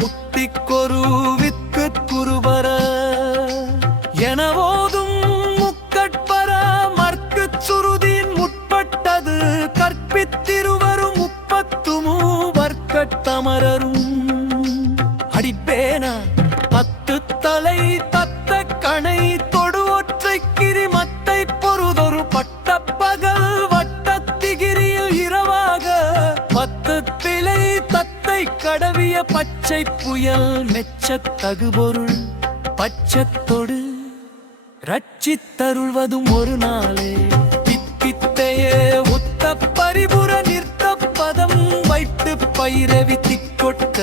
முத்திக்கொரு with குருபர எனவோதும் முக்கட்பர மற்கு சுருதியின் முற்பட்டது கற்பித்திருவரும் முப்பத்துமூ வர்க்கத்தமரரும் அடிப்பேன 10 தலை தத்த கணை தொடு ஒற்றை கிரிமத்தை பொருதொரு பட்டப்பகல் வட்டத்திகிரியில் இரவாக 10 பிழை தத்தை கடவிய பச்சை புயல் மெச்சத் தகுபொருள் பச்சத்தொடு ரட்சித்தருள்வதும் ஒரு நாளே பித்தித்தையே ஒத்த பரிபுர நிறுத்த பதம் வைத்து பயிரவி திக்கொட்ட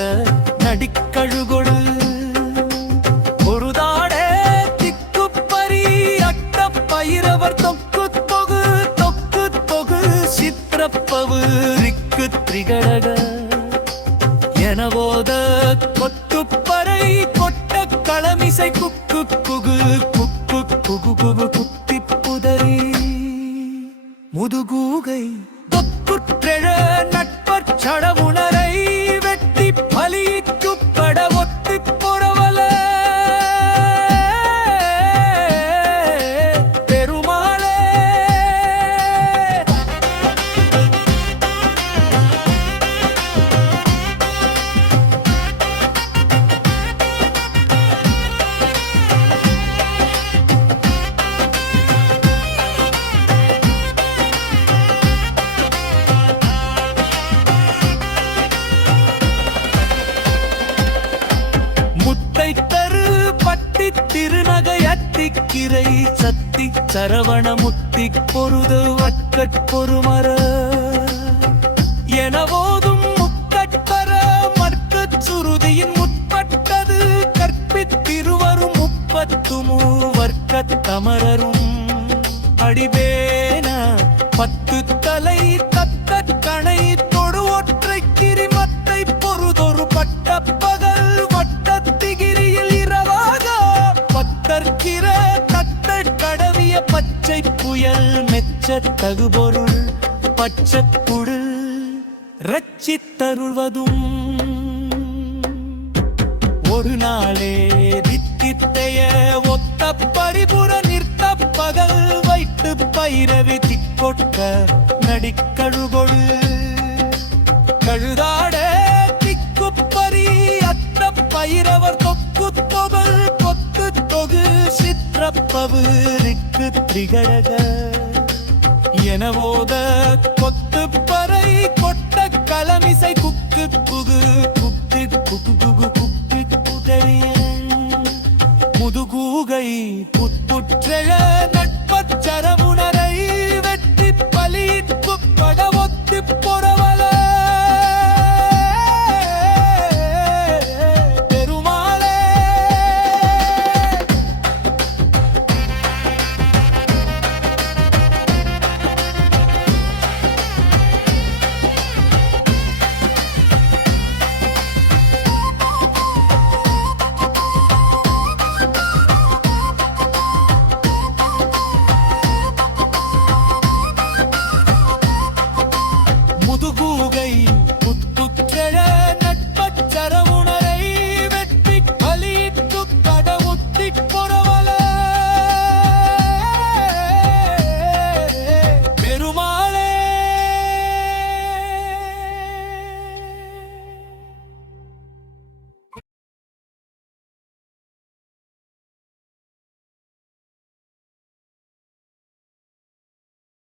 நடிக்கழுகொடு பொருதாடே திக்குப்பரி அட்ட பயிரவர் தொக்கு தொகு தொக்கு தொகு சித்திரப்பவு ரிக்கு திரிகடக எனவோத கொத்துப்பறை கொட்ட களமிசை குக்கு குகு குக்கு குகு குகு குத்தி புதரி முதுகூகை தொக்குற்றெழ நட்பற் சடவுணரை வெட்டி பலிக்குப்பட ஒத்து பொறவல பெருமாளே தரு பட்டி திருநகையத்திக்கிரை சத்தி சரவண முத்தி பொருது வட்கட் பொறுமர எனவோதும் முக்கட்பர மற்கச் சுருதியின் முற்பட்டது கற்பித்திருவரும் முப்பத்துமூ வர்க்கத்தமரரும் அடிவேன 10 தலை தத்த கணை தொடு ஒற்றை கிரிமத்தை பொருதொரு பட்டப்பகல் வட்டத்திகிரியில் இரவாக 10 தத்தை கடவிய பச்சை புயல் மெச்சத் தகுபொருள் பச்சப்புடு ரட்சித்தருள்வதும் ஒரு நாளே வித்தித்தைய ஒத்த பரிபுர நிறுத்த பகல் வைத்து பயிரவி திக்கொட்ட நடிக்கழுகொடு கழுதாட திக்குப்பரி அத்த பயிரவர் தொக்கு தொகல் கொத்து தொகு சித்திரப்பவு ரிக்கு திரிகடக எனவோத கொத்துப்பறை கொட்ட களமிசை குக்கு குகு குக்கு குகு